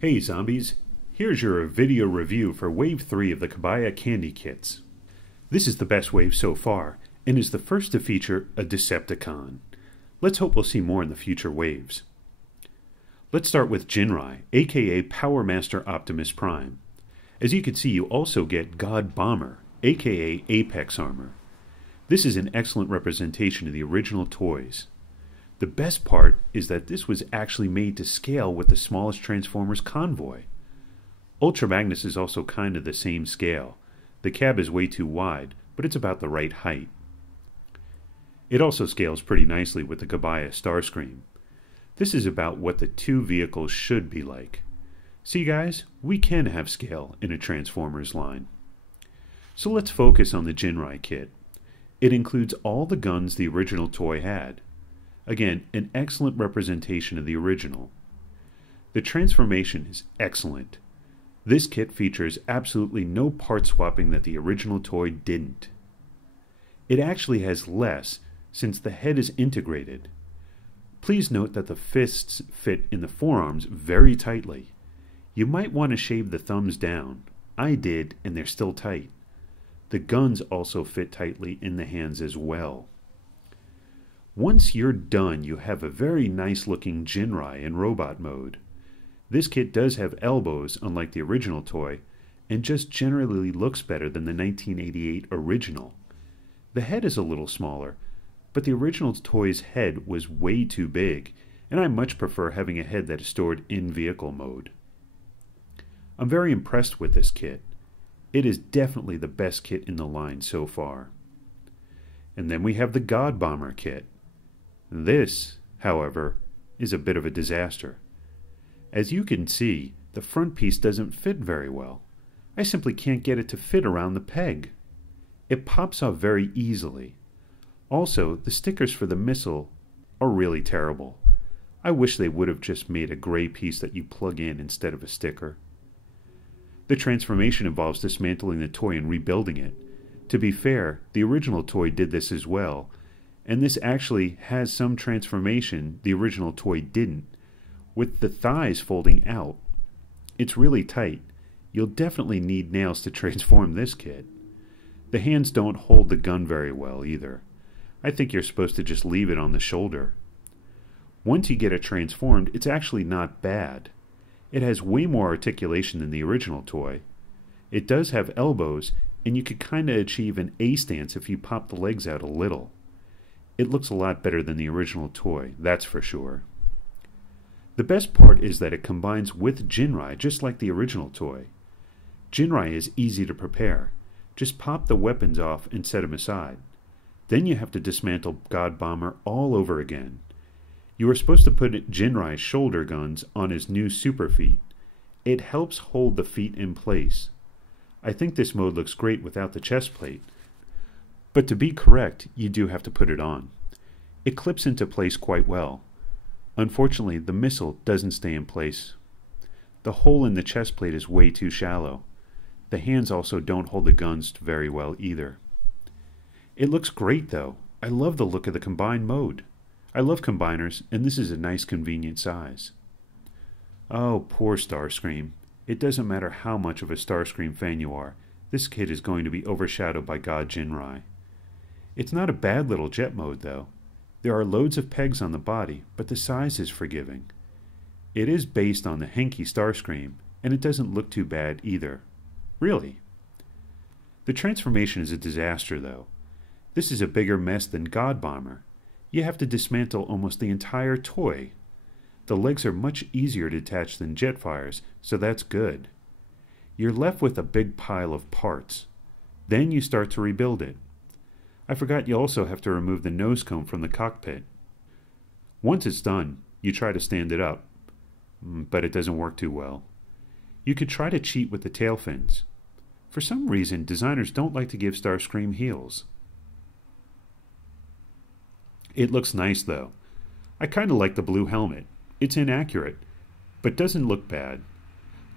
Hey zombies, here's your video review for Wave 3 of the Kabaya candy kits. This is the best wave so far, and is the first to feature a Decepticon. Let's hope we'll see more in the future waves. Let's start with Jinrai, aka Power Master Optimus Prime. As you can see, you also get God Bomber, aka Apex Armor. This is an excellent representation of the original toys. The best part is that this was actually made to scale with the smallest Transformers convoy. Ultra Magnus is also kind of the same scale. The cab is way too wide, but it's about the right height. It also scales pretty nicely with the Kabaya Starscream. This is about what the two vehicles should be like. See guys, we can have scale in a Transformers line. So let's focus on the Jinrai kit. It includes all the guns the original toy had. Again, an excellent representation of the original. The transformation is excellent. This kit features absolutely no part swapping that the original toy didn't. It actually has less, since the head is integrated. Please note that the fists fit in the forearms very tightly. You might want to shave the thumbs down. I did, and they're still tight. The guns also fit tightly in the hands as well. Once you're done, you have a very nice looking Jinrai in robot mode. This kit does have elbows, unlike the original toy, and just generally looks better than the 1988 original. The head is a little smaller, but the original toy's head was way too big, and I much prefer having a head that is stored in vehicle mode. I'm very impressed with this kit. It is definitely the best kit in the line so far. And then we have the God Bomber kit. This, however, is a bit of a disaster. As you can see, the front piece doesn't fit very well. I simply can't get it to fit around the peg. It pops off very easily. Also, the stickers for the missile are really terrible. I wish they would have just made a gray piece that you plug in instead of a sticker. The transformation involves dismantling the toy and rebuilding it. To be fair, the original toy did this as well, and this actually has some transformation the original toy didn't, with the thighs folding out. It's really tight. You'll definitely need nails to transform this kit. The hands don't hold the gun very well either. I think you're supposed to just leave it on the shoulder. Once you get it transformed, it's actually not bad. It has way more articulation than the original toy. It does have elbows, and you could kinda achieve an A stance if you pop the legs out a little. It looks a lot better than the original toy, that's for sure. The best part is that it combines with Jinrai just like the original toy. Jinrai is easy to prepare. Just pop the weapons off and set them aside. Then you have to dismantle God Bomber all over again. You are supposed to put Jinrai's shoulder guns on his new super feet. It helps hold the feet in place. I think this mode looks great without the chest plate. But to be correct, you do have to put it on. It clips into place quite well. Unfortunately, the missile doesn't stay in place. The hole in the chest plate is way too shallow. The hands also don't hold the guns very well either. It looks great though. I love the look of the combined mode. I love combiners, and this is a nice convenient size. Oh, poor Starscream. It doesn't matter how much of a Starscream fan you are, this kit is going to be overshadowed by God Jinrai. It's not a bad little jet mode though. There are loads of pegs on the body, but the size is forgiving. It is based on the Henke Starscream, and it doesn't look too bad either. Really. The transformation is a disaster though. This is a bigger mess than God Bomber. You have to dismantle almost the entire toy. The legs are much easier to attach than Jetfire's, so that's good. You're left with a big pile of parts. Then you start to rebuild it. I forgot you also have to remove the nose cone from the cockpit. Once it's done, you try to stand it up, but it doesn't work too well. You could try to cheat with the tail fins. For some reason, designers don't like to give Starscream heels. It looks nice though. I kinda like the blue helmet. It's inaccurate, but doesn't look bad.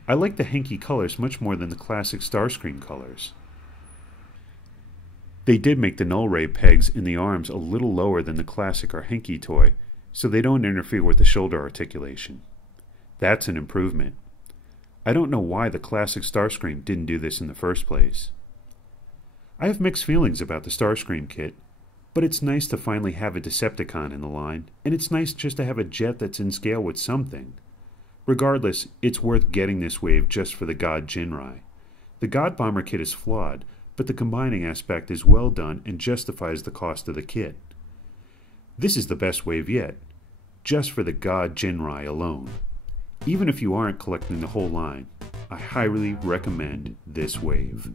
I like the Henke colors much more than the classic Starscream colors. They did make the null ray pegs in the arms a little lower than the classic or Henke toy, so they don't interfere with the shoulder articulation. That's an improvement. I don't know why the classic Starscream didn't do this in the first place. I have mixed feelings about the Starscream kit, but it's nice to finally have a Decepticon in the line, and it's nice just to have a jet that's in scale with something. Regardless, it's worth getting this wave just for the God Jinrai. The God Bomber kit is flawed, but the combining aspect is well done and justifies the cost of the kit. This is the best wave yet, just for the God Jinrai alone. Even if you aren't collecting the whole line, I highly recommend this wave.